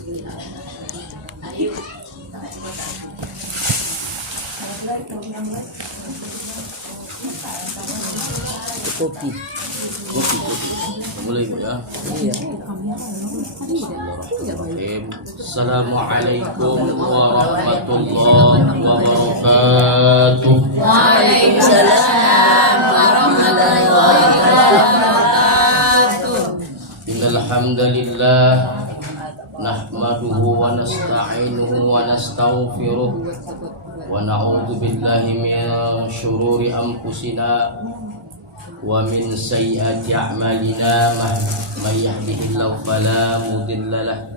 Kopi. Mulai Bu ya. Iya. Bismillahirrahmanirrahim. Assalamualaikum warahmatullahi wabarakatuh. Waalaikumsalam warahmatullahi wabarakatuh. Innal hamdalillah nahmaduhu wa nasta'inuhu wa nastaghfiruh wa na'udzu billahi min syururi anfusina wa min sayyiati a'malina may yahdihillahu fala mudilla lahu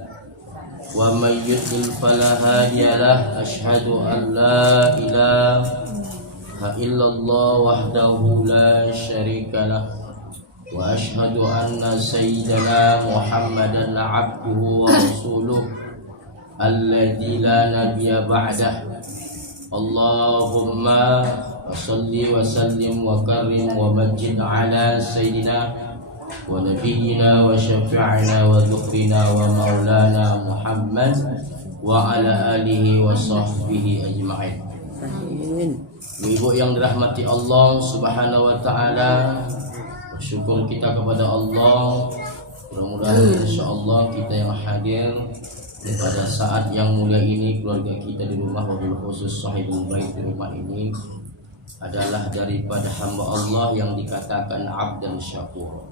wa may yudlil fala hadiya lahu asyhadu an la ilaha illallah wahdahu la syarika lahu wa asyhadu anna sayyidana Muhammadan abduhu wa rasuluh alladzi la nabiyya ba'dah. Allahumma salli wa sallim wa karim wa majid ala sayyidina wa nabiyyina wa syafi'ina wa dhukrina wa maulana Muhammad wa ala alihi wa sahbihi ajma'in. Ibu yang dirahmati Allah Subhanahu wa taala, bersyukur kita kepada Allah. Mudah-mudahan insyaallah kita yang hadir pada saat yang mulia ini, keluarga kita di rumah, wabil khusus sahibul bait di rumah ini adalah daripada hamba Allah yang dikatakan abdan syakur,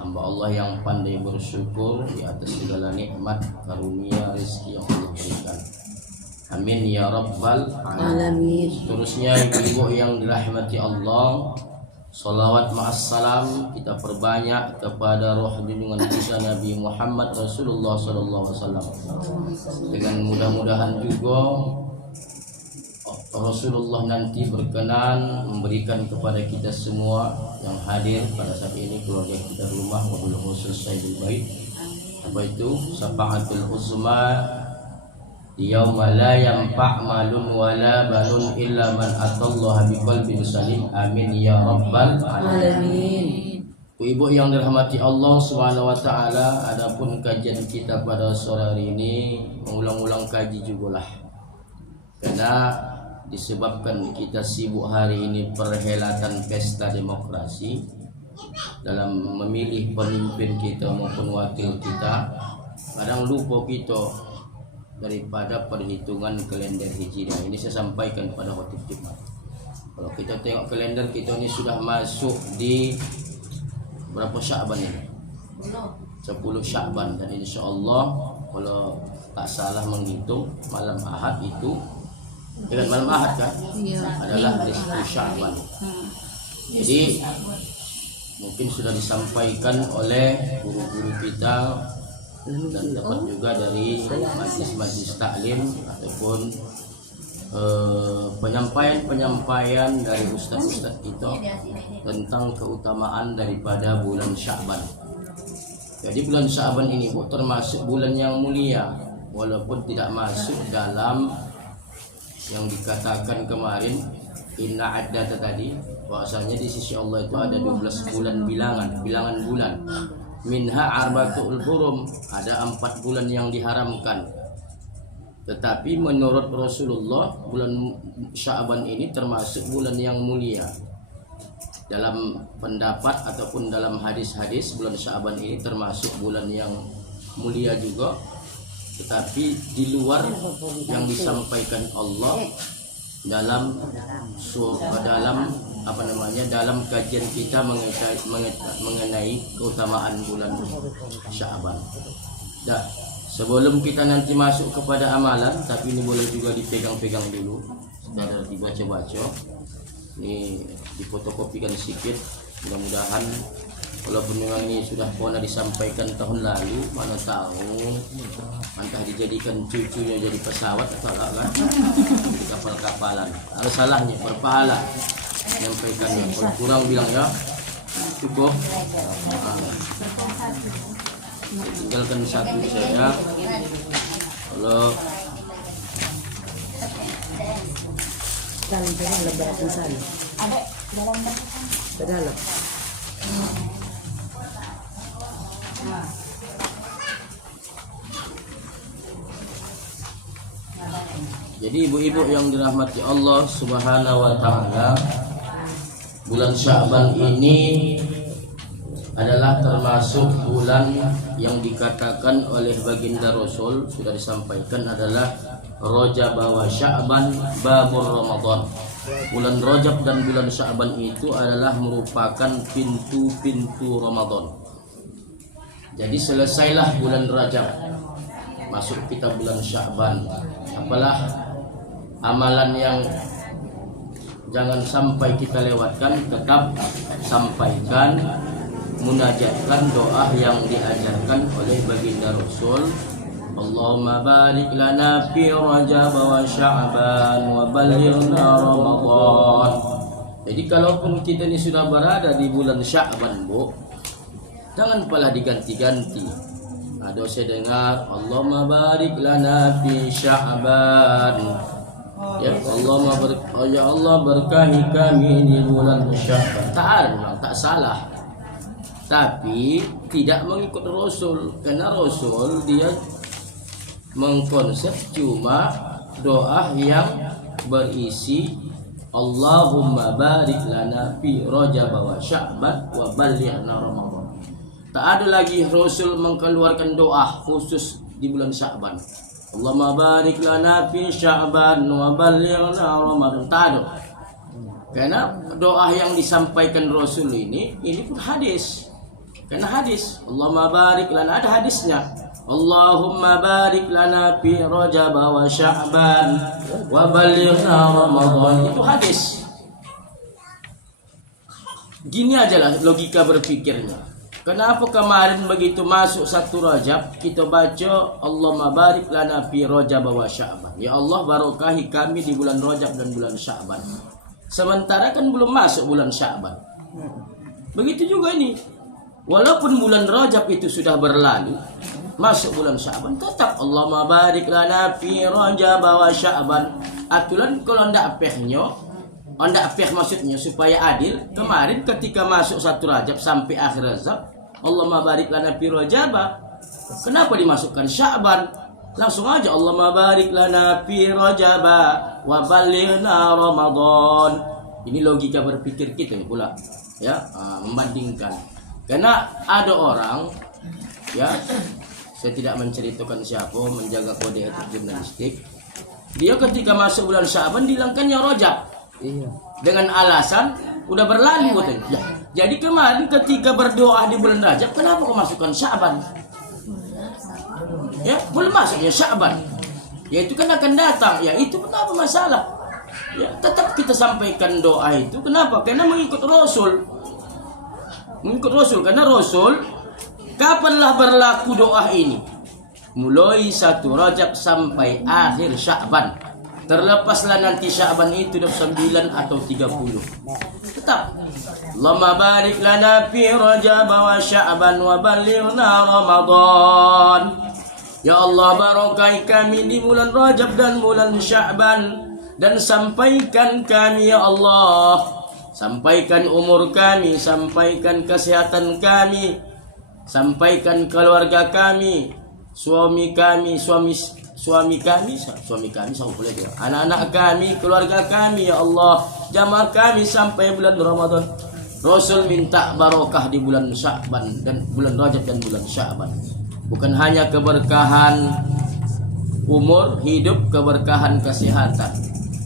hamba Allah yang pandai bersyukur di atas segala nikmat karunia rezeki yang Allah berikan. Amin ya rabbal alamin. Seterusnya ibu yang dirahmati Allah, salawat ma'assalam kita perbanyak kepada roh junjungan kita Nabi Muhammad Rasulullah sallallahu alaihi wasallam. Dengan mudah-mudahan juga Rasulullah nanti berkenan memberikan kepada kita semua yang hadir pada saat ini, keluarga kita di rumah, wabil khusus sahibul bait, apa itu syafaatul uzma yauma la yanfa' malun wala banun illa man atallaha biqalbin salim. Amin ya rabbal alamin. Ibu yang dirahmati Allah Subhanahu wa taala, adapun kajian kita pada sore hari ini mengulang-ulang kaji jugalah. Karena disebabkan kita sibuk hari ini perhelatan pesta demokrasi, dalam memilih pemimpin kita maupun wakil kita, kadang lupa kita daripada perhitungan kalender Hijriah. Ini saya sampaikan pada khotib Jumat. Kalau kita tengok kalender kita ini sudah masuk di berapa Sya'ban ini? 10 Sya'ban, dan insyaallah kalau tak salah menghitung malam Ahad itu, dengan malam Ahad kan? Adalah nisfu Sya'ban. Jadi mungkin sudah disampaikan oleh guru-guru kita dan dapat juga dari majlis-majlis taklim ataupun penyampaian dari ustaz-ustaz kita tentang keutamaan daripada bulan Sya'ban. Jadi bulan Sya'ban ini termasuk bulan yang mulia, walaupun tidak masuk dalam yang dikatakan kemarin inna addata tadi, bahwasanya di sisi Allah itu ada 12 bulan bilangan bulan. Minha arba'atul hurum, ada 4 bulan yang diharamkan. Tetapi menurut Rasulullah bulan Sya'ban ini termasuk bulan yang mulia. Dalam pendapat ataupun dalam hadis-hadis, bulan Sya'ban ini termasuk bulan yang mulia juga. Tetapi di luar yang disampaikan Allah dalam dalam kajian kita mengenai keutamaan bulan Sya'ban. Dah, sebelum kita nanti masuk kepada amalan, tapi ini boleh juga dipegang-pegang dulu, sudah dibaca-baca. Ini difotokopikan sedikit, mudah-mudahan walaupun memang ini sudah pernah disampaikan tahun lalu, mana tahu entah dijadikan cucunya jadi pesawat atau enggak kan, di kapal-kapalan. Ada salahnya berpahala menyampaikannya. Kalau kurang bilang ya cukup. Tinggalkan satu saya. Kalau Dalam lebaran sana. Ada dalam Ke dalam. Jadi ibu-ibu yang dirahmati Allah Subhanahu wa taala, bulan Sya'ban ini adalah termasuk bulan yang dikatakan oleh baginda Rasul, sudah disampaikan, adalah Rajab wa Sya'ban babur Ramadan. Bulan Rajab dan bulan Sya'ban itu adalah merupakan pintu-pintu Ramadan. Jadi selesailah bulan Rajab, masuk kita bulan Sya'ban. Apalah amalan yang jangan sampai kita lewatkan, tetap sampaikan, munajatkan doa yang diajarkan oleh baginda Rasul. Allahumma barik lana fi Rajab wa Sya'ban wa ballighna Ramadan. Jadi kalaupun kita ini sudah berada di bulan Sya'ban, Bu, jangan pula diganti-ganti. Ada saya dengar Allahumma barik lana fi Sya'ban. Ya Allah berkahi kami di bulan Sya'ban. Tak salah. Tapi tidak mengikut Rasul, karena Rasul dia mengkonsep cuma doa yang berisi Allahumma barik lana fi Rajab wa Sya'ban wa ballighna Ramadan. Tak ada lagi Rasul mengeluarkan doa khusus di bulan Sya'ban. Allahumma barik lana fi Sya'ban wa ballighna Ramadan. Tak ada. Karena doa yang disampaikan Rasul ini pun hadis. Karena hadis Allahumma barik lana, ada hadisnya. Allahumma barik lana fi Rajab wa Sya'ban wa ballighna Ramadan. Itu hadis. Gini ajalah logika berpikirnya. Kenapa kemarin begitu masuk satu Rajab kita baca Allahumma barik lana fi Rajab wa Sya'ban. Ya Allah barokahi kami di bulan Rajab dan bulan Sya'ban. Sementara kan belum masuk bulan Sya'ban. Begitu juga ini. Walaupun bulan Rajab itu sudah berlalu, masuk bulan Sya'ban, tetap Allahumma barik lana fi Rajab wa Sya'ban. Aturan kalau ndak pehnya, ndak peh maksudnya supaya adil. Kemarin ketika masuk satu Rajab sampai akhir Rajab, Allahumma barik lana fi Rajab. Kenapa dimasukkan Sya'ban? Langsung aja Allahumma barik lana fi Rajab wa ballighna Ramadan. Ini logika berpikir kita pula, ya, membandingkan. Karena ada orang, ya, saya tidak menceritakan siapa, menjaga kode etik jurnalistik. Dia ketika masuk bulan Sya'ban dilangkannya Rajab. Iya. Dengan alasan udah berlalu katanya. Ya, jadi kemarin ketika berdoa di bulan Rajab, kenapa kau masukkan Sya'ban? Ya, belum masuk ya Sya'ban. Ya itu kan akan datang. Ya itu kenapa masalah? Ya, tetap kita sampaikan doa itu. Kenapa? Karena mengikut Rasul. Mengikut Rasul, karena Rasul kapanlah berlaku doa ini? Mulai satu Rajab sampai akhir Sya'ban. Terlepaslah nanti Sya'ban itu 9 atau 30. Tetap Allahumma barik lana fi Rajab wa Sya'ban wa ballighna Ramadan. Ya Allah barokai kami di bulan Rajab dan bulan Sya'ban, dan sampaikan kami ya Allah, sampaikan umur kami, sampaikan kesehatan kami, sampaikan keluarga kami, suami kami, anak-anak kami, keluarga kami ya Allah, jamaah kami sampai bulan Ramadan. Rasul minta barokah di bulan Sya'ban dan bulan Rajab dan bulan Sya'ban. Bukan hanya keberkahan umur hidup, keberkahan kesehatan,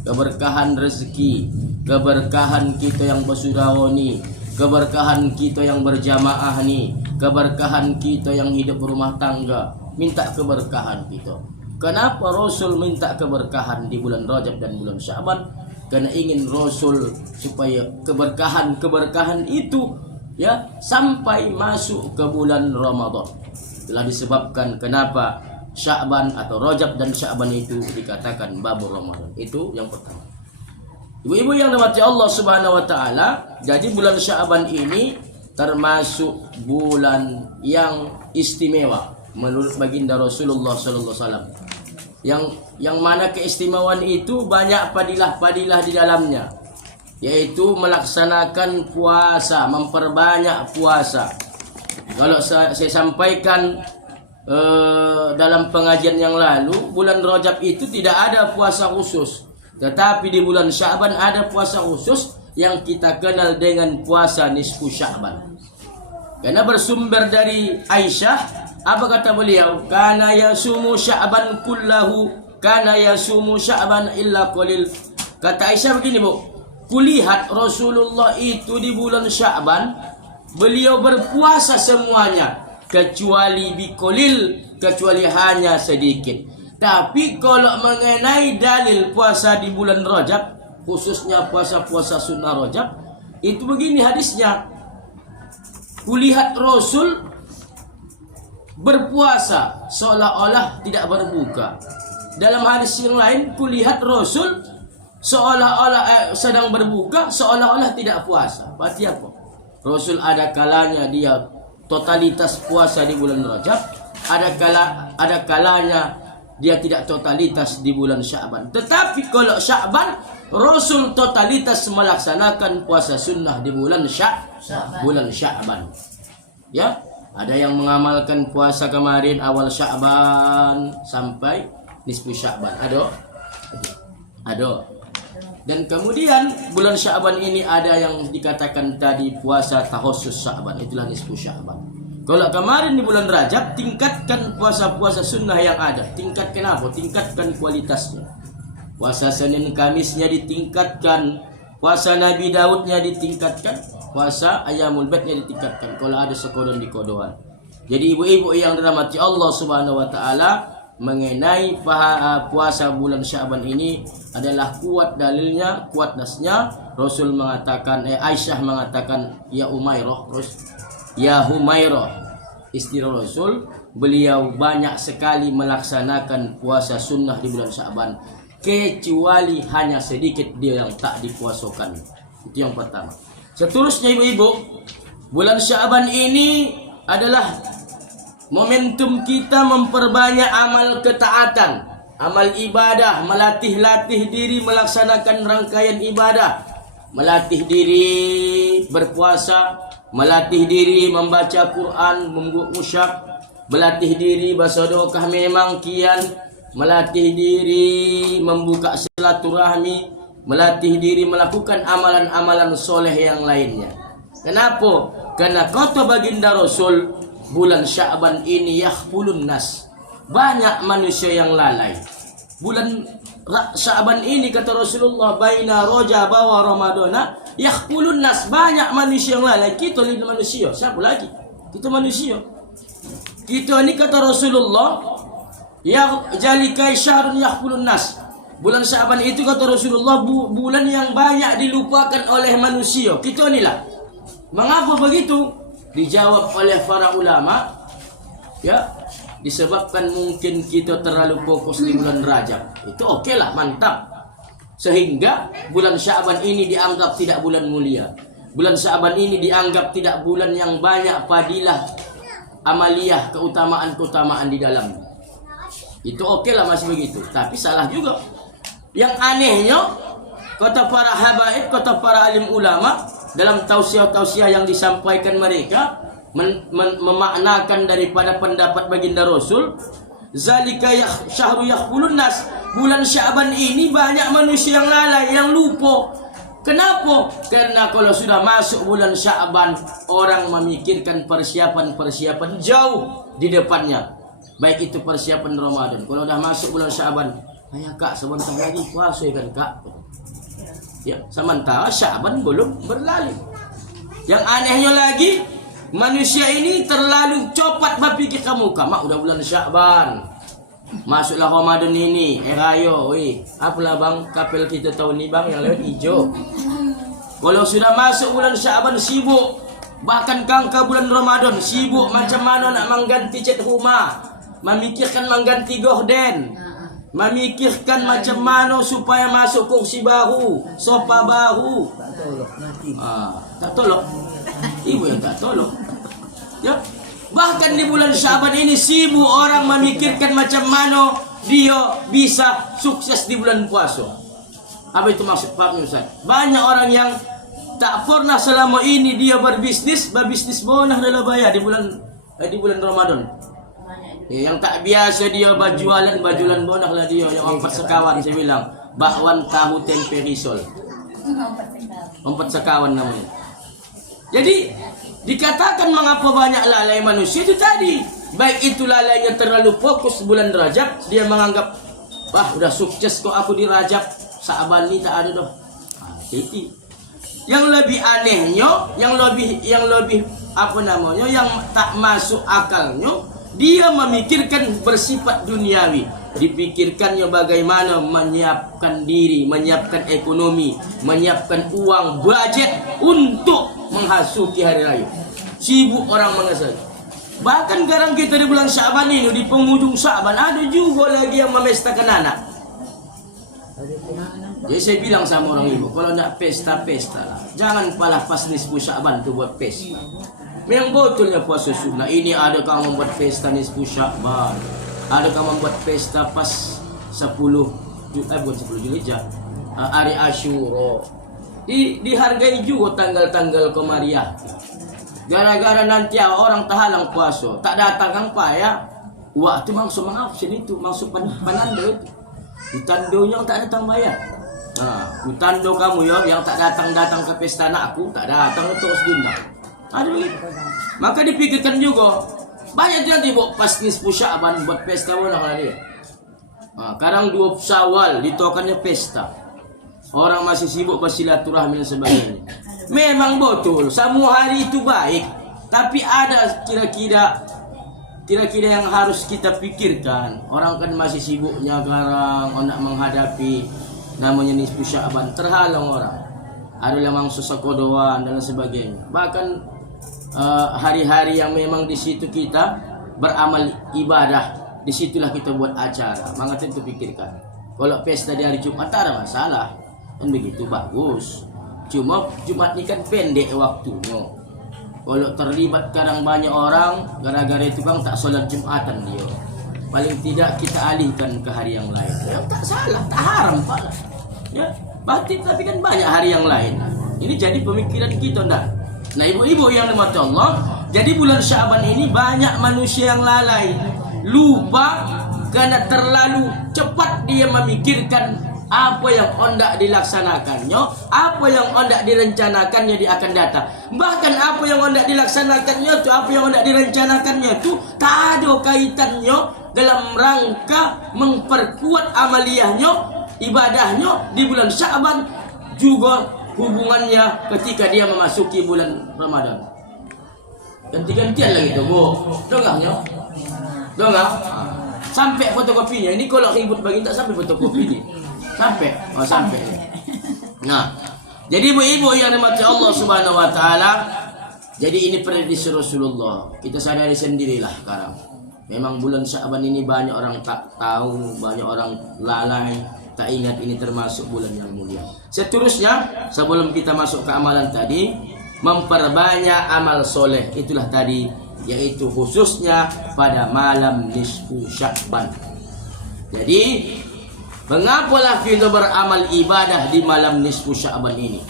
keberkahan rezeki, keberkahan kita yang bersaudara ni, keberkahan kita yang berjamaah ni, keberkahan kita yang hidup berumah tangga. Minta keberkahan kita. Kenapa Rasul minta keberkahan di bulan Rajab dan bulan Sya'ban? Karena ingin Rasul supaya keberkahan itu, ya, sampai masuk ke bulan Ramadan. Telah disebabkan kenapa Sya'ban atau Rajab dan Sya'ban itu dikatakan babur Ramadan. Itu yang pertama. Ibu-ibu yang dirahmati Allah Subhanahu wa taala, jadi bulan Sya'ban ini termasuk bulan yang istimewa menurut baginda Rasulullah sallallahu alaihi wasallam. Yang mana keistimewaan itu banyak padilah-padilah di dalamnya, yaitu melaksanakan puasa, memperbanyak puasa. Kalau saya sampaikan dalam pengajian yang lalu, bulan Rajab itu tidak ada puasa khusus. Tetapi di bulan Sya'ban ada puasa khusus yang kita kenal dengan puasa nisfu Sya'ban. Karena bersumber dari Aisyah, apa kata beliau? Kana yasumu Sya'ban kullahu, kana yasumu Sya'ban illa qalil. Kata Aisyah begini, Bu. Kulihat Rasulullah itu di bulan Sya'ban, beliau berpuasa semuanya kecuali biqalil, kecuali hanya sedikit. Tapi kalau mengenai dalil puasa di bulan Rajab, khususnya puasa-puasa sunnah Rajab, itu begini hadisnya. Kulihat Rasul berpuasa seolah-olah tidak berbuka. Dalam hadis yang lain, kulihat Rasul seolah-olah sedang berbuka, seolah-olah tidak puasa. Berarti apa? Rasul ada kalanya dia totalitas puasa di bulan Rajab, ada kalanya dia tidak totalitas di bulan Sya'ban. Tetapi kalau Sya'ban, Rasul totalitas melaksanakan puasa sunnah di bulan Sya'ban. Ya, ada yang mengamalkan puasa kemarin awal Sya'ban sampai nisfu Sya'ban. Ada. Dan kemudian bulan Sya'ban ini ada yang dikatakan tadi puasa tahussus Sya'ban, itulah nisfu Sya'ban. Kalau kemarin di bulan Rajab, tingkatkan puasa-puasa sunnah yang ada. Tingkatkan apa? Tingkatkan kualitasnya. Puasa Senin Kamisnya ditingkatkan, puasa Nabi Daudnya ditingkatkan, puasa Ayyamul Baitnya ditingkatkan. Kalau ada sekodon di kodoan. Jadi ibu-ibu yang dirahmati Allah Subhanahu wa taala, mengenai puasa bulan Sya'ban ini adalah kuat dalilnya, kuat nasnya. Rasul mengatakan, Aisyah mengatakan, ya Humairah, istri Rasul, beliau banyak sekali melaksanakan puasa sunnah di bulan Sya'ban, kecuali hanya sedikit dia yang tak dipuasakan. Itu yang pertama. Seterusnya ibu-ibu, bulan Sya'ban ini adalah momentum kita memperbanyak amal ketaatan, amal ibadah, melatih-latih diri melaksanakan rangkaian ibadah, melatih diri berpuasa, melatih diri membaca Quran, membuat musyaf, melatih diri bersedekah memang kian, melatih diri membuka silaturahmi, melatih diri melakukan amalan-amalan soleh yang lainnya. Kenapa? Karena kata baginda Rasul, bulan Sya'ban ini yakhbulun nas, banyak manusia yang lalai. Bulan Sya'ban ini kata Rasulullah, baina Rajab wa Ramadana yakhbulun nas, banyak manusia yang lalai. Kita ni manusia, siapa lagi? Kita manusia. Kita ni kata Rasulullah, ya jalikai syahrun yakhbulun nas. Bulan Sya'ban itu kata Rasulullah bulan yang banyak dilupakan oleh manusia. Kita inilah. Mengapa begitu? Dijawab oleh para ulama, ya, disebabkan mungkin kita terlalu fokus di bulan Rajab. Itu okeylah, mantap. Sehingga bulan Sya'ban ini dianggap tidak bulan mulia. Bulan Sya'ban ini dianggap tidak bulan yang banyak fadilah, amaliyah, keutamaan-keutamaan di dalamnya. Itu okeylah masih begitu. Tapi salah juga. Yang anehnya, kata para habaib, kata para alim ulama, dalam tausiah-tausiah yang disampaikan mereka, memaknakan daripada pendapat baginda Rasul, zalika syahru yakhbulun nas, bulan Sya'ban ini banyak manusia yang lalai, yang lupa. Kenapa? Karena kalau sudah masuk bulan Sya'ban, orang memikirkan persiapan-persiapan jauh di depannya. Baik itu persiapan Ramadan. Kalau sudah masuk bulan Sya'ban, ayah kak sebentar lagi puasa kan kak. Ya, sementara Sya'ban belum berlalu. Yang anehnya lagi, manusia ini terlalu cepat berpikir kamu, mak udah bulan Sya'ban, masuklah Ramadan ini, rayo, apalah bang, kapel kita tahun ni bang yang lewat hijau. Kalau sudah masuk bulan Sya'ban sibuk, bahkan kangka bulan Ramadan sibuk macam mana nak mengganti cat rumah, memikirkan mengganti gorden, memikirkan macam mana supaya masuk kursi baru, sofa baru. Tak tolong. Ibu yang tak tolong. Ya. Bahkan di bulan Sya'ban ini sibuk orang memikirkan macam mana dia bisa sukses di bulan puasa. Apa itu maksud Pak Ustaz? Banyak orang yang tak pernah selama ini dia berbisnis bonah dalam bayar di bulan Ramadan. Yang tak biasa dia bajulan bonah lah dia. Yang 4 sekawan saya bilang. Bakwan tahu tempe risol. 4 sekawan namanya. Jadi dikatakan mengapa banyak lalai manusia itu tadi. Baik itu lalainya terlalu fokus bulan Rajab, dia menganggap, wah udah sukses kok aku di Rajab, Sa'ban ni tak ada dah. Jadi yang lebih anehnya, yang lebih apa namanya, yang tak masuk akalnya, dia memikirkan bersifat duniawi. Dipikirkannya bagaimana menyiapkan diri, menyiapkan ekonomi, menyiapkan uang, budget untuk menghasuki hari raya. Sibuk orang mengasal. Bahkan sekarang kita di bulan Syaban ini, di penghujung Syaban, ada juga lagi yang memestakan anak. Jadi saya bilang sama orang ibu, kalau nak pesta-pesta lah, jangan pala pas nisfu Syaban tu buat pesta. Memang betulnya puasa sunnah. Ini ada kamu membuat pesta nisfu Syaban, ada kamu membuat pesta pas 10 Zulhijjah, hari Asyura. Dihargai juga tanggal-tanggal komariah. Gara-gara nanti orang tahalang puasa, tak datang kang payah. Waktu maksud mengabsen itu, maksud panando itu. Utando yang tak datang bayar. Utando kamu ya yang tak datang ke pesta anak aku, tak datang terus diundang. Ada begitu. Maka dipikirkan juga. Banyak nanti buat pas nisfu Syaban buat pesta mana kalau dia. Sekarang 2 Syawal ditokannya pesta. Orang masih sibuk bersilaturahmi dan sebagainya. Memang betul, semua hari itu baik. Tapi ada kira-kira yang harus kita pikirkan. Orang kan masih sibuknya sekarang nak menghadapi namanya nisfu Syaban, terhalang orang. Ada yang mangsud sakodoan dan sebagainya. Bahkan hari-hari yang memang di situ kita beramal ibadah, disitulah kita buat acara. Maka tentu pikirkan. Kalau pesta di hari Jumat tak ada masalah, kan begitu bagus. Cuma Jumat ini kan pendek waktunya. Kalau terlibat kadang banyak orang, gara-gara itu kan tak solat Jumatan dia. Paling tidak kita alihkan ke hari yang lain. Ya, tak salah, tak haram pala. Ya, batin tapi kan banyak hari yang lain. Ini jadi pemikiran kita ndak. Nah, ibu-ibu yang dirahmati Allah, jadi bulan Syaban ini banyak manusia yang lalai, lupa karena terlalu cepat dia memikirkan apa yang hendak dilaksanakannya, apa yang hendak direncanakannya dia akan datang. Bahkan apa yang hendak dilaksanakannya itu, apa yang hendak direncanakannya itu tak ada kaitannya dalam rangka memperkuat amaliyahnya, ibadahnya di bulan Syaban, juga hubungannya ketika dia memasuki bulan Ramadan. Ganti-gantian lagi tu, Bu. Dengarnya? Dengar? Sampai fotokopinya. Ini kalau ribut bagi tak sampai fotokopi ni. Sampai. Nah, jadi ibu-ibu yang dirahmati Allah Subhanahu wa taala, jadi ini prediksi Rasulullah. Kita sadari sendirilah sekarang. Memang bulan Syaban ini banyak orang tak tahu, banyak orang lalai, tak ingat ini termasuk bulan yang mulia. Seterusnya, sebelum kita masuk ke amalan tadi, memperbanyak amal soleh. Itulah tadi, yaitu khususnya pada malam nisfu Sya'ban. Jadi mengapalah kita beramal ibadah di malam nisfu Sya'ban ini?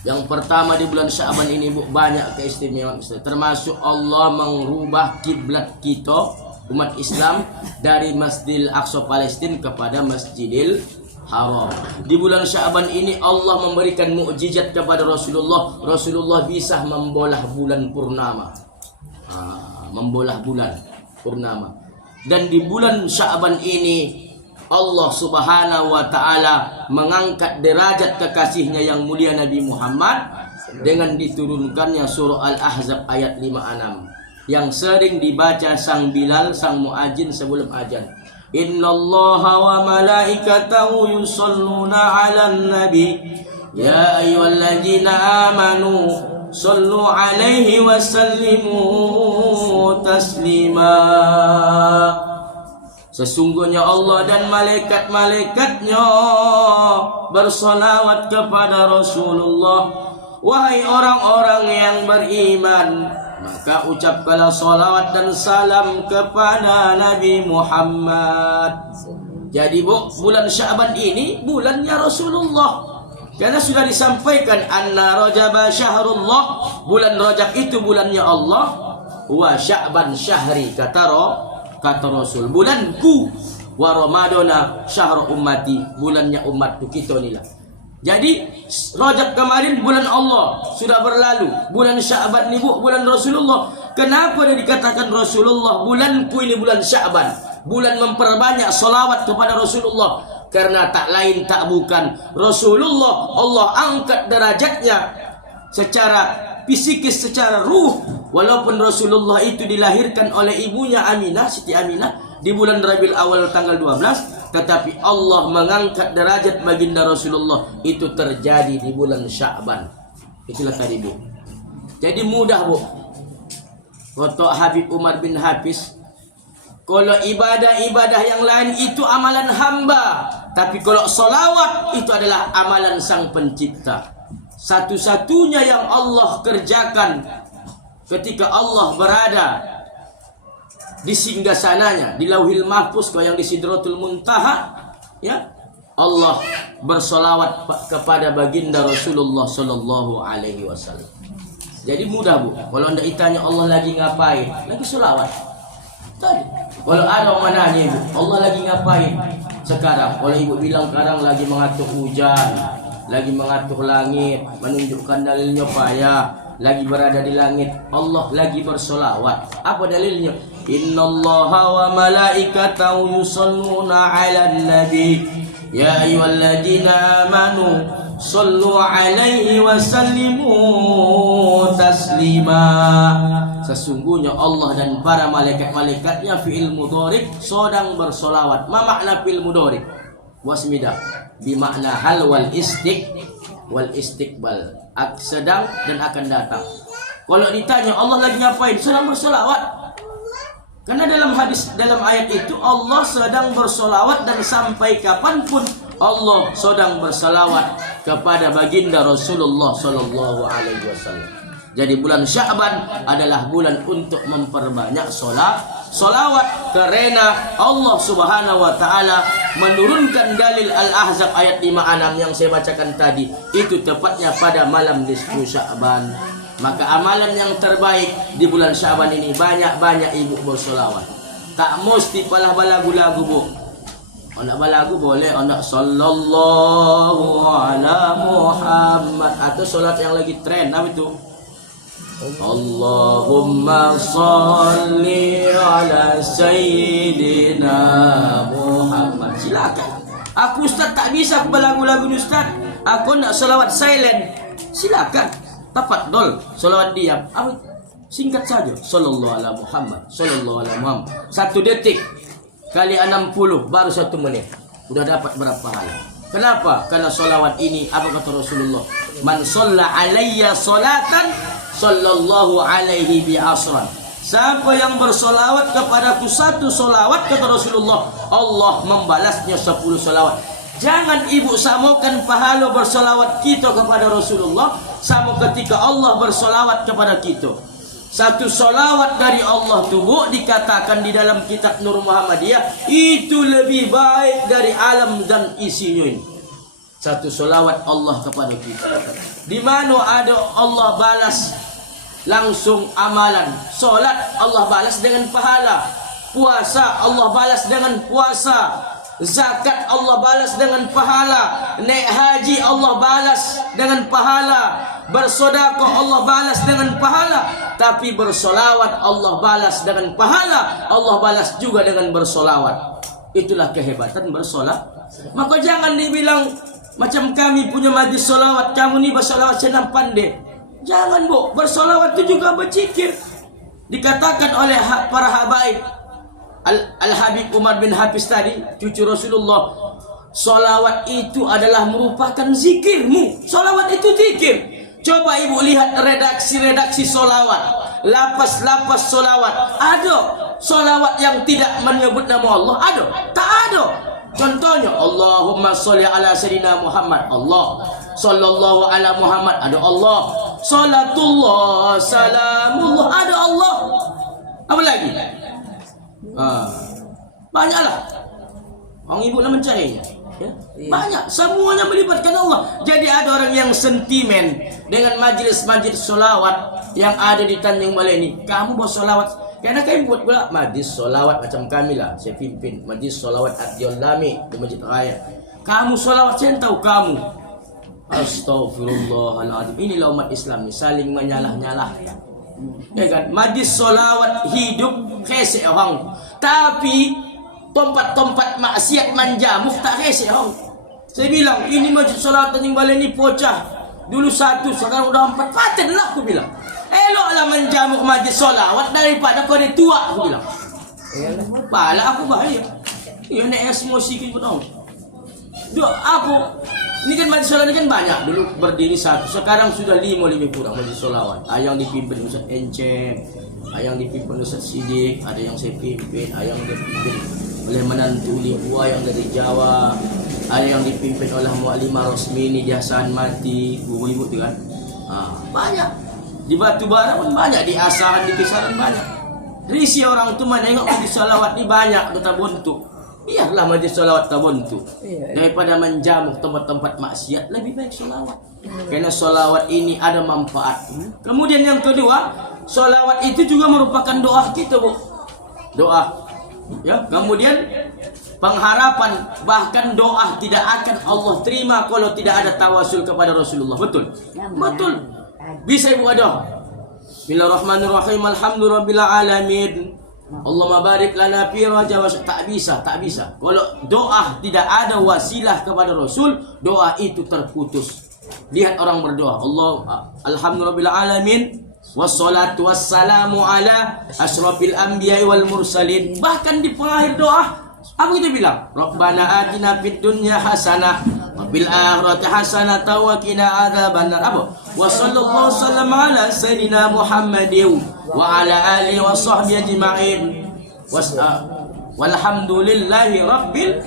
Yang pertama, di bulan Sya'ban ini banyak keistimewaan, termasuk Allah mengubah kiblat kita umat Islam dari Masjidil Aqsa Palestina kepada Masjidil Haram. Di bulan Sya'ban ini Allah memberikan mukjizat kepada Rasulullah. Rasulullah bisa membolah bulan purnama. Membolah bulan purnama. Dan di bulan Sya'ban ini Allah Subhanahu wa taala mengangkat derajat kekasihnya yang mulia Nabi Muhammad dengan diturunkannya surah Al-Ahzab ayat 56 yang sering dibaca sang Bilal, sang muadzin sebelum azan. Innallaha wa malaikatahu yusholluna 'alan nabi ya ayyuhalladzina amanu shallu 'alaihi wa sallimu taslima. Sesungguhnya Allah dan malaikat-malaikatnya bersolawat kepada Rasulullah. Wahai orang-orang yang beriman, maka ucapkanlah salawat dan salam kepada Nabi Muhammad. Jadi bulan Sya'ban ini bulannya Rasulullah. Karena sudah disampaikan anna Rajab syahrullah, bulan Rajab itu bulannya Allah. wa Sya'ban syahri, kata Rasul. Bulanku wa Ramadana syahr ummati, bulannya umatku kita inilah. Jadi Rajab kemarin bulan Allah sudah berlalu, bulan Sya'ban ni bulan Rasulullah. Kenapa dia dikatakan Rasulullah? Bulanku ini bulan Sya'ban, bulan memperbanyak salawat kepada Rasulullah. Karena tak lain tak bukan Rasulullah Allah angkat derajatnya secara fisikis, secara ruh. Walaupun Rasulullah itu dilahirkan oleh ibunya Aminah, Siti Aminah, di bulan Rabiul Awal tanggal 12, tetapi Allah mengangkat derajat baginda Rasulullah itu terjadi di bulan Sya'ban. Itulah tadi, Bu. Jadi mudah, Bu. Kata Habib Umar bin Hafiz, kalau ibadah-ibadah yang lain itu amalan hamba, tapi kalau solawat itu adalah amalan sang pencipta. Satu-satunya yang Allah kerjakan ketika Allah berada di singgasananya, di Lauhil Mahfuz, kau yang di Sidratul Muntaha, ya, Allah bersolawat kepada baginda Rasulullah sallallahu alaihi wasallam. Jadi mudah, Bu. Kalau anda ditanya Allah lagi ngapain, lagi solawat. Tadi, kalau ada orang nanya, Ibu, Allah lagi ngapain sekarang? Kalau Ibu bilang sekarang lagi mengatur hujan, lagi mengatur langit, menunjukkan dalilnya payah, lagi berada di langit, Allah lagi bersolawat. Apa dalilnya? Innallaha wa malaikatahu yusalluna 'alan nabi ya ayyuhalladzina amanu sallu 'alaihi wa sallimu taslima. Sesungguhnya Allah dan para malaikat-malaikatnya fi'il mudhari sedang bersolawat. Ma makna fi'il mudhari? Wasmidah bi makna hal wal istiqbal, sedang dan akan datang. Kalau ditanya Allah lagi ngapain, sedang bersolawat. Karena dalam hadis, dalam ayat itu Allah sedang bersolawat, dan sampai kapanpun Allah sedang bersolawat kepada baginda Rasulullah sallallahu alaihi wasallam. Jadi bulan Sya'ban adalah bulan untuk memperbanyak solawat, karena Allah Subhanahu wa taala menurunkan dalil Al-Ahzab ayat 56 yang saya bacakan tadi, itu tepatnya pada malam nisfu Sya'ban. Maka amalan yang terbaik di bulan Sya'ban ini banyak-banyak ibu bersolawat. Tak mesti palah balagu-lagu, Bu. Anak balagu boleh, anak sallallahu ala Muhammad, atau solat yang lagi tren apa itu? Allahumma salli ala sayyidina Muhammad. Silakan. Aku Ustaz tak bisa balagu-lagu Ustaz. Aku nak salawat silent. Silakan. Tafadhol, salawat diam. Apa? Singkat saja. Sallallahu ala Muhammad. Sallallahu ala Muhammad. 1 detik kali 60 baru 1 menit. Sudah dapat berapa pahala? Kenapa? Karena salawat ini, apa kata Rasulullah? Man shalla alayya salatan sallallahu alaihi bi asran. Siapa yang bersolawat kepadaku 1 solawat, kata Rasulullah, Allah membalasnya 10 solawat. Jangan ibu samakan pahala bersolawat kita kepada Rasulullah sama ketika Allah bersolawat kepada kita. 1 solawat dari Allah tu, Bu, dikatakan di dalam kitab Nur Muhammadiyah, itu lebih baik dari alam dan isinya ini. 1 solawat Allah kepada kita. Di mana ada Allah balas langsung amalan. Solat Allah balas dengan pahala. Puasa Allah balas dengan puasa. Zakat Allah balas dengan pahala. Naik haji Allah balas dengan pahala. Bersedekah Allah balas dengan pahala. Tapi bersolawat Allah balas dengan pahala. Allah balas juga dengan bersolawat. Itulah kehebatan bersolawat. Maka jangan dibilang macam kami punya majlis solawat, kamu ni bersolawat senang pandai. Jangan, Bu. Bersolawat itu juga berzikir. Dikatakan oleh para habaib Al-Habib Umar bin Hafiz tadi, cucu Rasulullah, solawat itu adalah merupakan zikirmu. Solawat itu zikir. Coba ibu lihat redaksi-redaksi solawat, lapas-lapas solawat. Ada solawat yang tidak menyebut nama Allah? Ada? Tak ada. Contohnya, Allahumma sholli ala sayyidina Muhammad, Allah. Sallallahu ala Muhammad, ada Allah. Salatullah, salamullah, ada Allah. Apa lagi? Banyaklah. Orang ibu lah mencarinya. Ya? Banyak, semuanya melibatkan Allah. Jadi ada orang yang sentimen dengan majelis-majelis solawat yang ada di Tanjung Balai ini. Kamu bawa solawat, karena kami buat pula majelis solawat macam kami lah. Saya pimpin majelis solawat Adiul Lami di Masjid Raya. Kamu solawat, saya tahu kamu. Astaghfirullahaladzim. Inilah umat Islam ni, saling menyalah-nyalahkan. Ya kan? Majelis solawat hidup kese orang, tapi tempat-tempat maksiat menjamuk tak rese orang. Saya bilang ini masjid solat Tanjung Balai ni pocah. Dulu 1, sekarang udah 4. Patutlah aku bilang. Eloklah menjamuk masjid solawat daripada kau dia tua, aku bilang. Pala aku bahaya. Ya nak emosi kita tahu. Dok aku ini kan masjid solat ni kan banyak. Dulu berdiri 1, sekarang sudah 5 lebih kurang masjid solawat. Ada yang dipimpin Ustaz Enceng, ada yang dipimpin Ustaz Sidik, ada yang saya pimpin, ada yang dipimpin oleh menantu Libua yang dari Jawa, ada yang dipimpin oleh Mu'alimah Rosmini di Hasan Mati, guru ibu tu kan. Banyak di Batu Bara pun banyak, di Asahan, di Kisaran banyak. Risi orang tu menengok majlis salawat ni banyak kita buntu. Biarlah majlis salawat tak buntu daripada menjamu tempat-tempat maksiat. Lebih baik salawat, karena salawat ini ada manfaat. Kemudian yang kedua, salawat itu juga merupakan doa kita, Bu. Doa. Ya, kemudian pengharapan, bahkan doa tidak akan Allah terima kalau tidak ada tawasul kepada Rasulullah. Betul? Betul. Bisa ibu ada. Bismillahirrahmanirrahim. Alhamdulillahirabbil alamin. Allahumma barik lana fi rajab. Tak bisa. Kalau doa tidak ada wasilah kepada Rasul, doa itu terputus. Lihat orang berdoa, Allah alhamdulillahirabbil alamin. Wassalatu wassalamu ala asyrafil anbiya'i wal mursalin. Bahkan di pengakhir doa apa kita bilang? Rabbana atina fid dunya hasanah wa fil akhirati hasanah wa qina adzabannar. Apa? Wa sallallahu wasallam ala sayyidina Muhammadin wa ala alihi wa sahbihi ajma'in. Walhamdulillahi rabbil.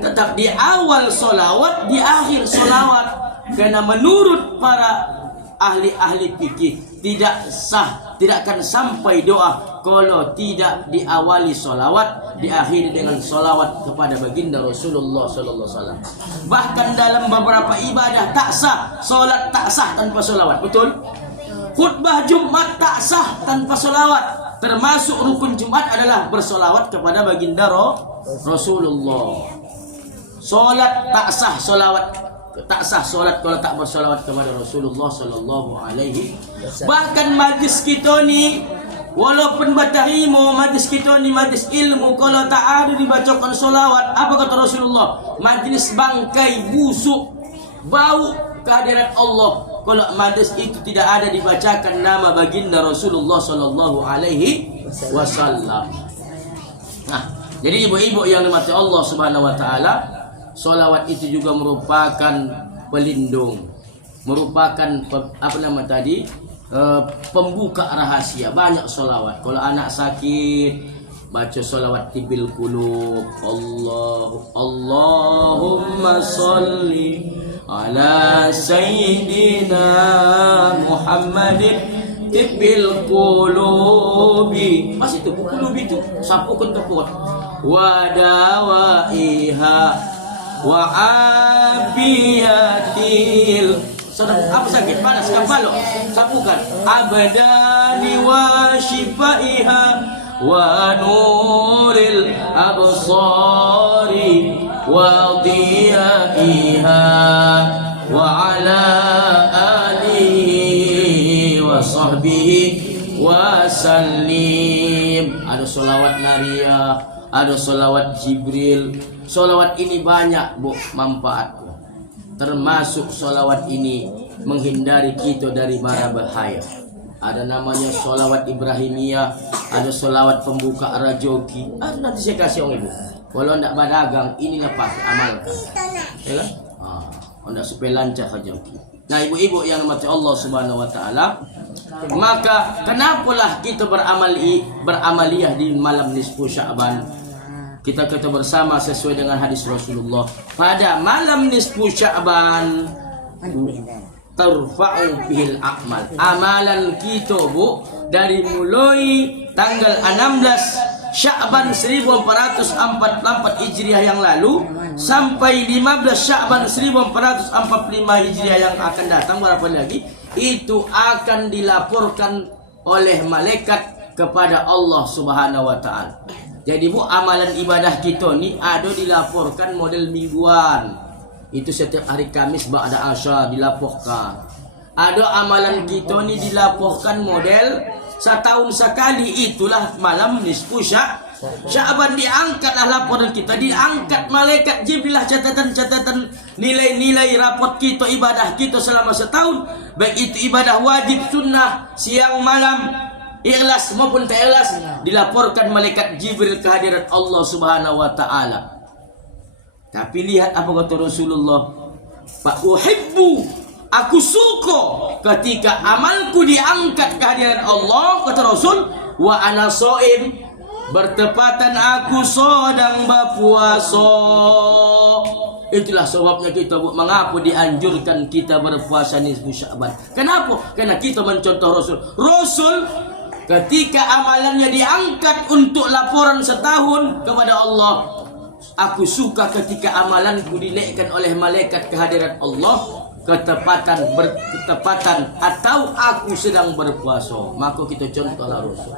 Tetap di awal solawat, di akhir solawat. Karena menurut para ahli-ahli fikih tidak sah, tidak akan sampai doa kalau tidak diawali solawat, diakhiri dengan solawat kepada baginda Rasulullah Sallallahu Alaihi Wasallam. Bahkan dalam beberapa ibadah tak sah, solat tak sah tanpa solawat. Betul? Khutbah Jumat tak sah tanpa solawat. Termasuk rukun Jumat adalah bersolawat kepada baginda Rasulullah. Solat tak sah, solawat tak sah solat kalau tak bersolawat kepada Rasulullah sallallahu alaihi. Bahkan majlis kita ni walaupun batarimo, majlis kita ni majlis ilmu, kalau tak ada dibacakan solawat, apa kata Rasulullah? Majlis bangkai, busuk, bau kehadiran Allah. Kalau majlis itu tidak ada dibacakan nama baginda Rasulullah sallallahu alaihi wasallam. Nah, jadi ibu-ibu yang dimati Allah Subhanahu wa taala, solawat itu juga merupakan pelindung, merupakan pembuka rahasia. Banyak solawat. Kalau anak sakit, baca solawat tibil qulub. Allahumma salli ala sayyidina Muhammadin tibil qulubi. Masih itu qulubi itu sapukan tepuk. Wadawaiha wa afiyatil. Apa sakit? Panas kepala. Sapukan. Abdani wa shifaiha wa nuril absari wa diyaiha wa ala alihi wa sahbihi wa sallim. Ada solawat nariyah, ada solawat Jibril. Solawat ini banyak, Bu, manfaatnya. Termasuk solawat ini menghindari kita dari mara bahaya. Ada namanya solawat Ibrahimiyah, ada solawat pembuka rajoki. Nanti saya kasih orang ibu. Kalau tidak berdagang, inilah pakai amalkan. Ya kan? Tidak supaya lancar rezeki. Nah, ibu-ibu yang mati Allah Subhanahu wa taala, maka kenapalah kita beramaliyah di malam nisfu Sya'ban? Kita bersama sesuai dengan hadis Rasulullah. Pada malam nisfu Sya'ban tarfa'u bihil a'mal. Amalan kita, Bu, dari mulai tanggal 16 Sya'ban 1444 Hijriah yang lalu sampai 15 Sya'ban 1445 Hijriah yang akan datang berapa lagi, itu akan dilaporkan oleh malaikat kepada Allah Subhanahu wa taala. Jadi Bu, amalan ibadah kita ni ada dilaporkan model mingguan. Itu setiap hari Kamis ba'da asar dilaporkan. Ada amalan kita ni dilaporkan model setahun sekali, itulah malam nisfu Sya'ban. Diangkatlah laporan kita, diangkat malaikat Jibril lah catatan-catatan nilai-nilai raport kita, ibadah kita selama setahun, baik itu ibadah wajib, sunnah, siang malam, ikhlas maupun tak ikhlas, dilaporkan malaikat Jibril ke hadirat Allah Subhanahu wa taala. Tapi lihat apa kata Rasulullah, fa uhibbu, aku suka ketika amalku diangkat ke hadirat Allah, kata Rasul, wa ana shaim, bertepatan aku sedang berpuasa. Itulah sebabnya kita mengapa dianjurkan kita berpuasa nisfu Sya'ban. Kenapa? Karena kita mencontoh Rasul. Rasul ketika amalannya diangkat untuk laporan setahun kepada Allah, aku suka ketika amalanku dinaikkan oleh malaikat ke hadirat Allah bertepatan atau aku sedang berpuasa. Maka kita contohlah Rasul.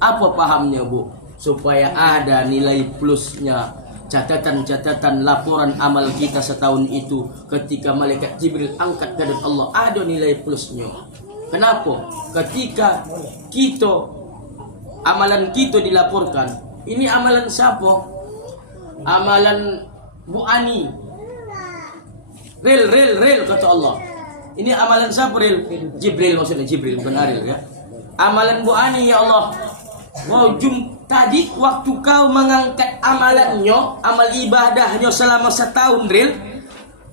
Apa pahamnya Bu? Supaya ada nilai plusnya, catatan-catatan laporan amal kita setahun itu ketika malaikat Jibril angkat ke hadirat Allah, ada nilai plusnya. Kenapa? Ketika amalan kita dilaporkan, ini amalan siapa? Amalan Bu Ani. Real kata Allah. Ini amalan siapa real? Jibril, maksudnya Jibril, bukan Ariel ya. Amalan Bu Ani, ya Allah. Wow, tadi waktu kau mengangkat amalannya, amal ibadahnya selama setahun real,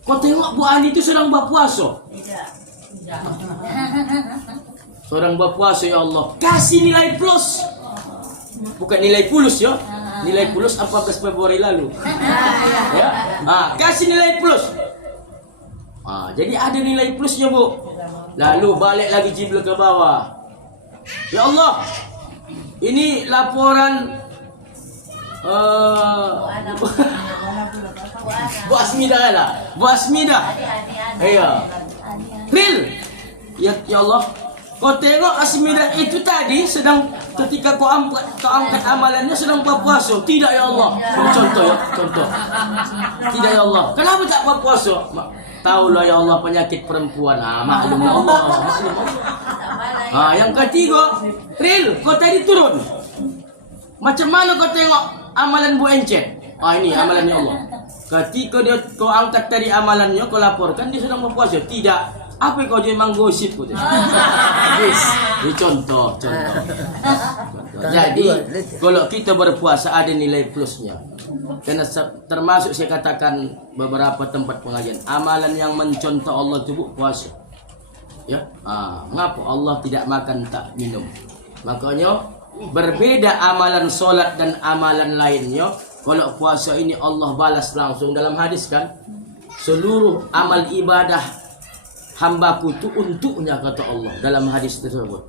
kau tengok Bu Ani itu sedang berpuasa. Seorang berpuasa, ya Allah, kasih nilai plus. Bukan nilai plus ya. Nilai plus 14 Februari lalu. Ya. Kasih nilai plus. Jadi ada nilai plusnya Bu. Lalu balik lagi Jibril ke bawah. Ya Allah, ini laporan Bu Asmidah lah. Bu Asmidah. Iya. Real. Ya Allah, kau tengok Asmidah itu tadi sedang ketika kau angkat amalannya sedang berpuasa. Tidak ya Allah. Contoh. Tidak ya Allah. Kenapa tak berpuasa? Taulah ya Allah penyakit perempuan. Maklum ya Allah. Yang ketiga, real, kau tadi turun. Macam mana kau tengok amalan Bu Encet? Ini amalannya Allah. Ketika kau angkat tadi amalannya, kau laporkan dia sedang berpuasa. Tidak. Apa kau dia memang gosip gitu. Habis. Ini contoh. Jadi kalau kita berpuasa ada nilai plusnya. Karena termasuk saya katakan beberapa tempat pengajian, amalan yang mencontoh Allah itu puasa. Ya, mengapa Allah tidak makan tak minum? Makanya berbeda amalan solat dan amalan lainnya. Kalau puasa ini Allah balas langsung dalam hadis kan, seluruh amal ibadah hambaku itu untuknya kata Allah dalam hadis tersebut.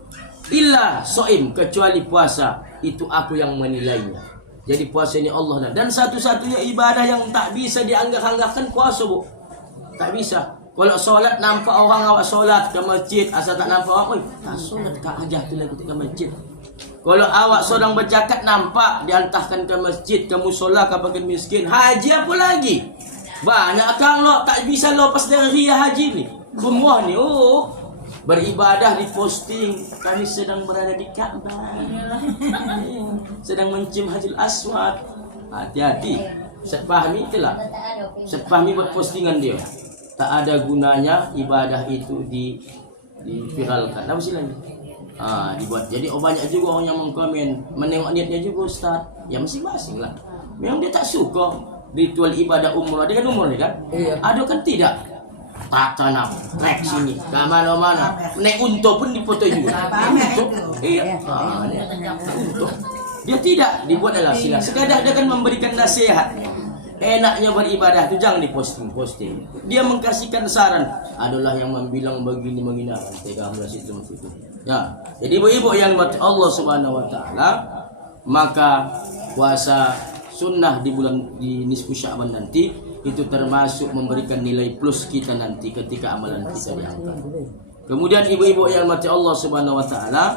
Illa soim, kecuali puasa itu aku yang menilainya. Jadi puasa ini Allah dan satu-satunya ibadah yang tak bisa dianggap-anggapkan puasa Bu. Tak bisa. Kalau solat nampak orang awak solat ke masjid, asal tak nampak orang, tak solat ke hajah tu lagi ke masjid. Kalau awak sedang berzakat nampak dihantarkan ke masjid, ke musola, ke bagian miskin, haji apa lagi? Banyak kan lo tak bisa lepas dari ria haji ni. Semua ni beribadah di posting, kami sedang berada di Ka'bah, sedang mencium Hajarul Aswad. Hati-hati, sepahami itulah. Sepahami buat postingan dia. Tak ada gunanya ibadah itu diviralkan. Apa silanya? Dibuat. Jadi banyak juga orang yang mengkomen, menengok niatnya juga Ustaz. Ya masing-masing lah. Memang dia tak suka ritual ibadah umrah. Dia kan umrah ni kan? Iya. Ada kan tidak? Tak tanam, naik sini, ke mana-mana. Naik unta pun dipoto juga. Unta, iya. Unta. Dia tidak dibuat adalah sila. Sekadar dia kan memberikan nasihat. Enaknya beribadah itu jangan diposting. Dia mengkasihkan saran. Adalah yang membilang begini menghinakan. Tega belas itu. Ya. Jadi ibu-ibu yang dimati Allah Subhanahu Wa Taala, maka puasa sunnah di nisfu Sya'ban nanti itu termasuk memberikan nilai plus kita nanti ketika amalan kita diangkat. Kemudian ibu-ibu yang mati Allah Subhanahu wa taala,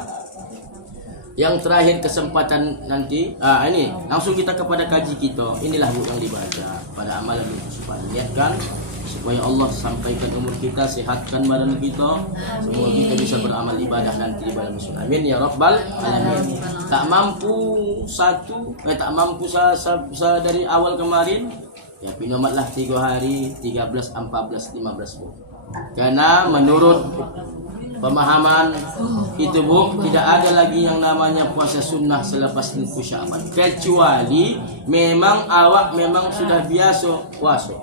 yang terakhir kesempatan nanti ini langsung kita kepada kaji kita. Inilah buku yang dibaca pada amalan itu supaya niatkan supaya Allah sampaikan umur kita, sehatkan badan kita, semoga kita bisa beramal ibadah nanti di bulan Rasul. Amin ya rabbal alamin. Tak mampu dari awal kemarin, ya pinomatlah 3 hari, 13, 14, 15 Bu. Karena menurut pemahaman itu Bu, tidak ada lagi yang namanya puasa sunnah selepas nisfu Sya'ban, kecuali memang awak memang sudah biasa puasa.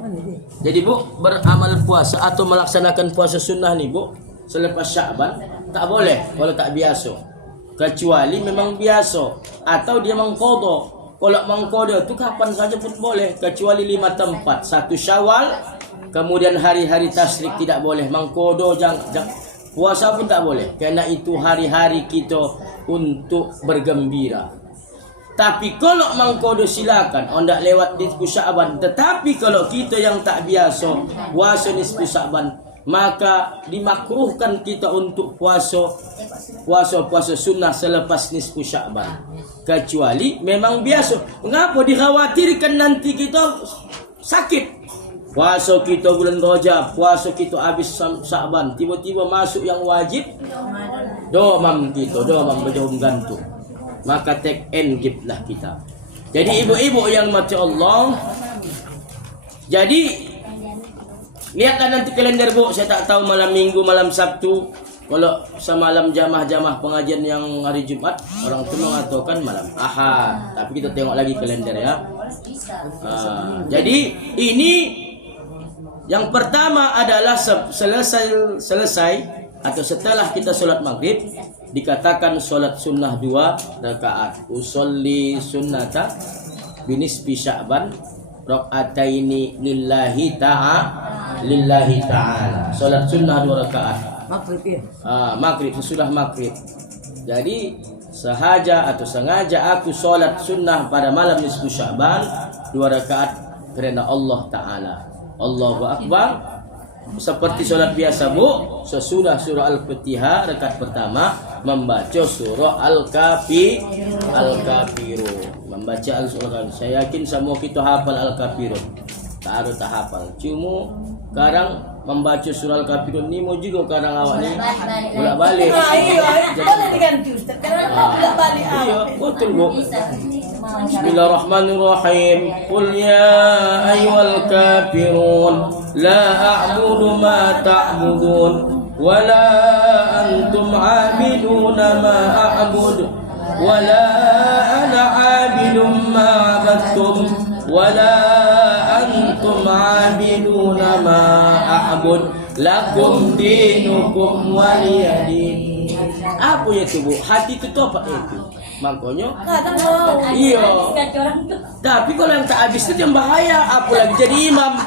Jadi Bu, beramal puasa atau melaksanakan puasa sunnah nih Bu selepas Sya'ban tak boleh kalau tak biasa, kecuali memang biasa atau dia mengqadha. Kalau mengqadha itu kapan saja pun boleh, kecuali 5 tempat, 1 Syawal, kemudian hari-hari tasyrik tidak boleh. Mengqadha jangan, puasa pun tak boleh, karena itu hari-hari kita untuk bergembira. Tapi kalau mengqadha silakan, ondak lewat nisfu Sya'ban. Tetapi kalau kita yang tak biasa puasa nisfu Sya'ban, maka dimakruhkan kita untuk puasa sunnah selepas nisfu Sya'ban, kecuali memang biasa. Mengapa dikhawatirkan nanti kita sakit? Puasa kita bulan Rajab, puasa kita habis Sya'ban, tiba-tiba masuk yang wajib, domam berjauh gantung, maka take and give lah kita. Jadi ibu-ibu yang mati Allah, jadi lihatlah nanti kalender Bu. Saya tak tahu malam Minggu, malam Sabtu. Kalau semalam jamah pengajian yang hari Jumat, orang itu mengatakan malam Ahad. Tapi kita tengok lagi kalender ya. Jadi ini yang pertama adalah selesai atau setelah kita sholat maghrib, dikatakan sholat sunnah 2 rakaat. Usolli sunnata binisfi Sya'ban rakaataini lillahi ta'ala. Sholat sunnah 2 rakaat. Maghrib ya. Maghrib, sesudah maghrib. Jadi sengaja aku sholat sunnah pada malam nisfu Sya'ban 2 rakaat karena Allah Ta'ala. Allahu Akbar. Seperti sholat biasa Bu, sesudah surah Al-Fatihah rakaat pertama membaca surah Al-Kafirun. Membaca Al-Kafirun. Saya yakin semua kita hafal Al-Kafirun. Tak ada tak hafal. Cuma sekarang membaca surah Al-Kafirun ni mau juga sekarang awak ni bolak-balik. Boleh diganti Ustaz. Karena bolak-balik. Iya, betul Bu. Bismillahirrahmanirrahim. Qul ya ayyuhal kafirun la a'budu ma ta'budun wa la antum 'abiduna ma a'bud wa la ana 'abidun ma 'abadtum wa la antum 'abiduna ma a'bud lakum dinukum waliyadin. Apa itu Bu? Hati itu apa itu? Makanya iya. Tapi kalau yang tak habis itu yang bahaya, apalagi jadi imam.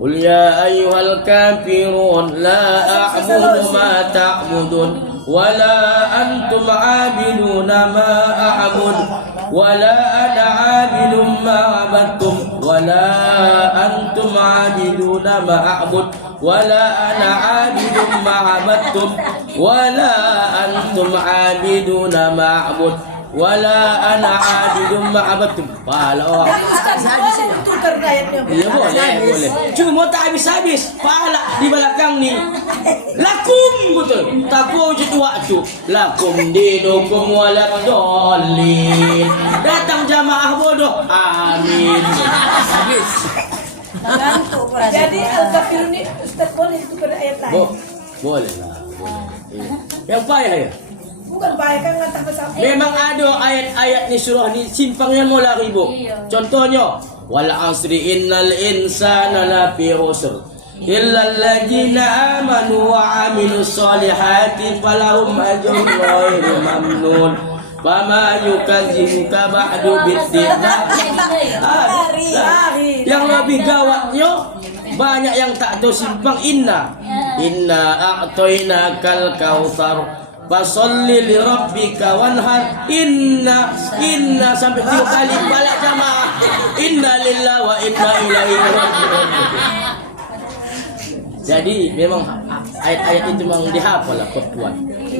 Qul ya ayyuhal kafirun la a'budu ma ta'budun wa la antum 'abiduna ma a'bud wa la ana 'abidun ma 'abadtum wa la antum 'abiduna ma a'bud wa la ana 'abidun ma 'abadtum wa la antum 'abiduna ma a'bud wala ana 'abidun ma 'abadtum. Pahala. Ustaz, itu karena ayatnya. Iya boleh. Cuma tak habis-habis. Pahala di belakang ni. Lakum betul. Takwa wujud waktu. Lakum dinukum waladdallin. Datang jamaah bodoh. Amin. Habis. Jadi Al-Kafirun ini Ustaz boleh itu pada ayat lain. Boleh lah. Yang payah ya. Bukan baik kan ngantah bersama. Memang ada ayat-ayat ni surah ni simpangnya mula ribu. Contohnya, wal asri innal insana lafi khusr illa alladziina amanu wa 'amilus solihati falahum ajrun ghairu mamnun. Fama yukadzibuka ba'du biddin. Yang lebih gawatnya banyak yang tak tahu simpang inna a'tainakal kautsar Fasolli li rabbika wanhar. Inna sampai 3 kali balik jamaah. Inna lillahi wa inna ilaihi raji'un. Jadi memang ayat-ayat itu memang dihafal lah,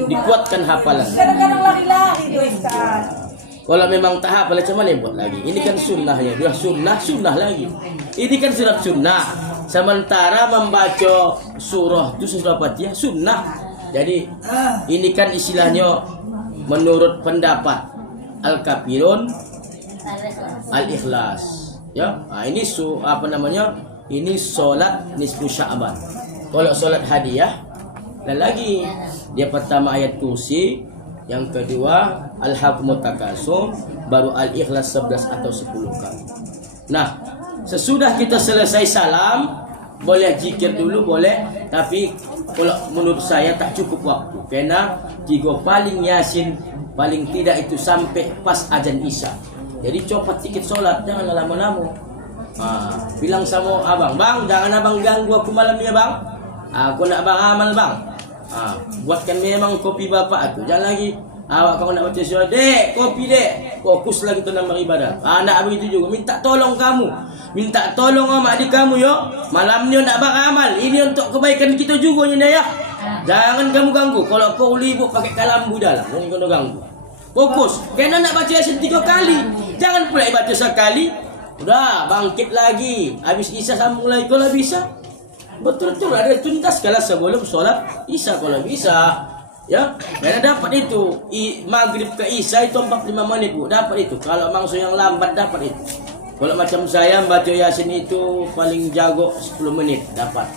dikuatkan hafalan. Kadang-kadang lari-lari tuh Ustaz. Kalau memang tak hafal macam mana buat lagi? Ini kan sunnahnya, dia sunnah lagi. Ini kan sunnah. Sementara membaca surah itu surah Fatihah sunnah. Jadi ini kan istilahnya menurut pendapat Al-Kafirun Al-Ikhlas. Ya, ini Ini solat nisfu Sya'ban. Kalau solat hadiah, dan lagi dia pertama ayat kursi, yang kedua Al-Hakumut Takasum, baru Al-Ikhlas 11 atau 10 kali. Nah, sesudah kita selesai salam, boleh zikir dulu boleh, tapi kalau menurut saya tak cukup waktu. Karena 3 paling Yasin paling tidak itu sampai pas azan Isya. Jadi cepat sedikit solat, jangan lama-lama. Bilang sama abang, bang jangan abang ganggu aku malam ni bang. Aku nak abang amal bang. Buatkan memang kopi bapak tu. Jangan lagi awak kalau nak baca surah, dek kopi dek. Fokus lagi tu nak beribadah. Nak begitu juga. Minta tolong kamu. Minta tolong sama adik kamu yo. Malam ni nak abang amal. Ini untuk kebaikan kita juga ni ya. Jangan kamu ganggu. Kalau kau libur pakai kalam budak lah. Jangan kau ganggu. Fokus. Kena nak baca Yasin 3 kali. Jangan pula baca sekali. Udah bangkit lagi. Habis Isya sambung lagi kalau bisa. Betul-betul ada tuntas kalau sebelum sholat Isya kalau bisa. Ya, karena dapat itu maghrib ke Isya itu 45 menit Bu. Dapat itu. Kalau maksud yang lambat dapat itu. Kalau macam saya baca Yasin itu paling jago 10 menit dapat.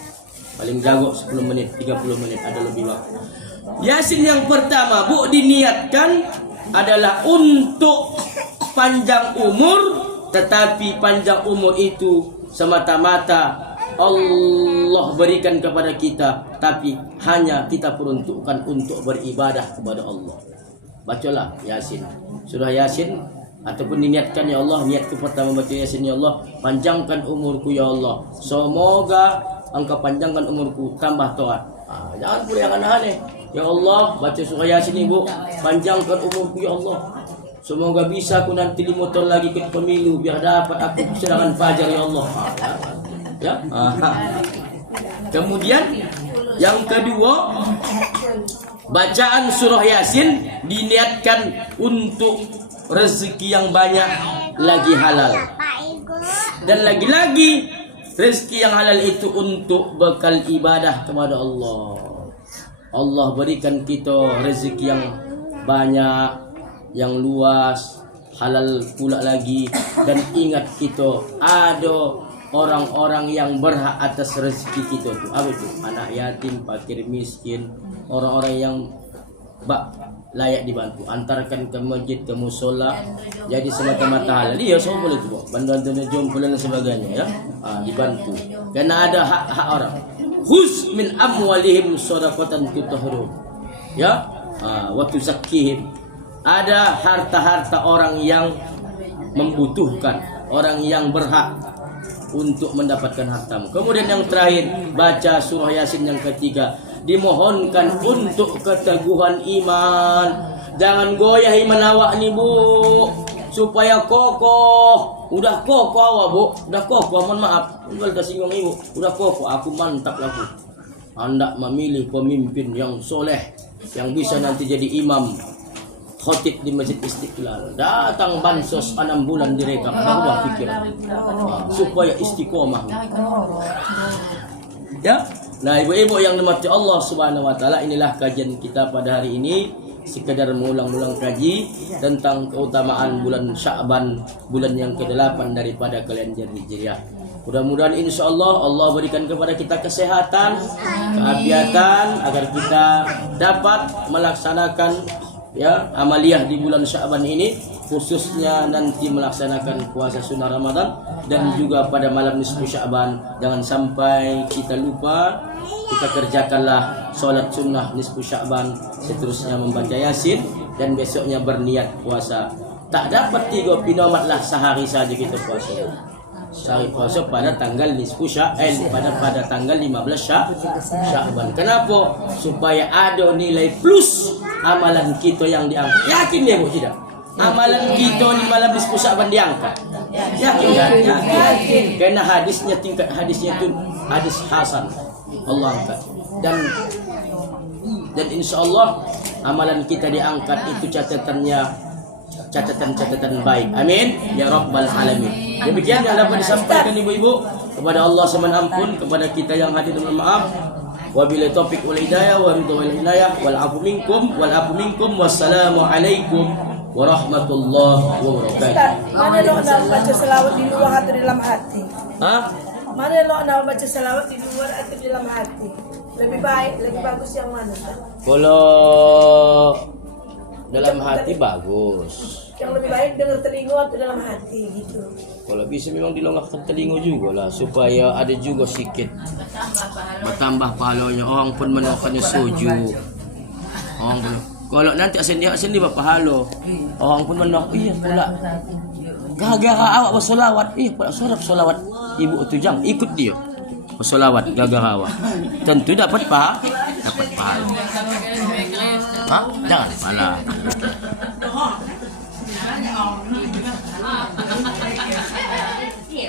Paling jago 10 menit, 30 menit ada lebih waktu. Yasin yang pertama Bu diniatkan adalah untuk panjang umur. Tetapi panjang umur itu semata-mata Allah berikan kepada kita, tapi hanya kita peruntukkan untuk beribadah kepada Allah. Bacalah Yasin, surah Yasin, ataupun diniatkan ya Allah, niatku pertama baca Yasin ya Allah, panjangkan umurku ya Allah. Semoga Engkau panjangkan umurku, tambah taat. Jangan pula yang aneh-aneh. Ya Allah, baca surah Yasin Ibu, panjangkan umurku ya Allah. Semoga bisa aku nanti 5 tahun lagi ke pemilu biar dapat aku serangan fajar ya Allah. Ya. Kemudian yang kedua, bacaan surah Yasin diniatkan untuk rezeki yang banyak lagi halal. Dan lagi-lagi rezeki yang halal itu untuk bekal ibadah kepada Allah. Allah berikan kita rezeki yang banyak, yang luas, halal pula lagi. Dan ingat kita ada orang-orang yang berhak atas rezeki kita tu. Apa itu? Anak yatim, fakir miskin, orang-orang yang layak dibantu. Antarkan ke masjid, ke musola, jadi semata-mata halal. Dia semua boleh tu, bantuan jompo dan sebagainya ya. Dibantu. Karena ada hak-hak orang. Khuz min amwalihim shadaqatan tutahhiruhum. Ya. Wa tuzakkihim. Ada harta-harta orang yang membutuhkan, orang yang berhak untuk mendapatkan hartamu. Kemudian yang terakhir, baca surah Yasin yang ketiga. Dimohonkan untuk keteguhan iman. Jangan goyah iman awak ni Bu, supaya kokoh. Udah kokoh awak Bu, udah kokoh, mohon maaf kalau tersinggung ibu. Udah kokoh, aku mantap laku. Hendak memilih pemimpin yang soleh, yang bisa nanti jadi imam khotib di Masjid Istiqlal. Datang bansos 6 bulan direkap, bahwa pikiran supaya istiqomah. Ya. Nah, ibu-ibu yang dimati Allah Subhanahu wa taala, inilah kajian kita pada hari ini, sekedar mengulang-ulang kaji tentang keutamaan bulan Sya'ban, bulan yang ke-8 daripada kalender Hijriah. Mudah-mudahan insyaallah Allah berikan kepada kita kesehatan, keafiatan agar kita dapat melaksanakan amaliyah di bulan Sya'ban ini, khususnya nanti melaksanakan puasa sunnah Ramadan dan juga pada malam nisfu Sya'ban. Jangan sampai kita lupa, kita kerjakanlah sholat sunnah nisfu Sya'ban, seterusnya membaca Yasin, dan besoknya berniat puasa. Tak dapat 3 pinomatlah sehari saja kita puasa. Sehari puasa pada tanggal nisfu Sya'ban, pada tanggal 15 Sya'ban. Kenapa? Supaya ada nilai plus amalan kita yang diangkat. Yakin ya Bu tidak? Amalan kita di malam diskusi akan diangkat. Yakin kan? Yakin. Karena tingkat hadisnya itu hadis hasan. Allah angkat. Dan insya Allah amalan kita diangkat itu catatan baik. Amin ya rabbal alamin. Demikian yang dapat disampaikan ibu-ibu. Kepada Allah mohon ampun, kepada kita yang hadir mohon maaf. Wabillahi taufiq wal hidayah wa ridwan hidayah wal afu minkum wassalamu alaikum warahmatullahi wabarakatuh. Mana lo nak baca selawat di luar atau di dalam hati? Hah? Mana lo nak baca selawat di luar atau di dalam hati? Lebih baik, lebih bagus yang mana? Kalau dalam hati bagus. Yang lebih baik dengar telinga atau dalam hati gitu. Kalau bisa memang dilonggarkan telinga juga lah, supaya ada juga sikit bertambah pahalanya. Orang pun menolaknya suju. Orang pun, kalau nanti sendiri berpahala. Orang pun menolak, iya pula. Gara-gara awak bersolawat, pula solawat ibu tu jang ikut dia. Bersolawat gara-gara awak. Tentu dapat pahala. Hah? Jangan malah.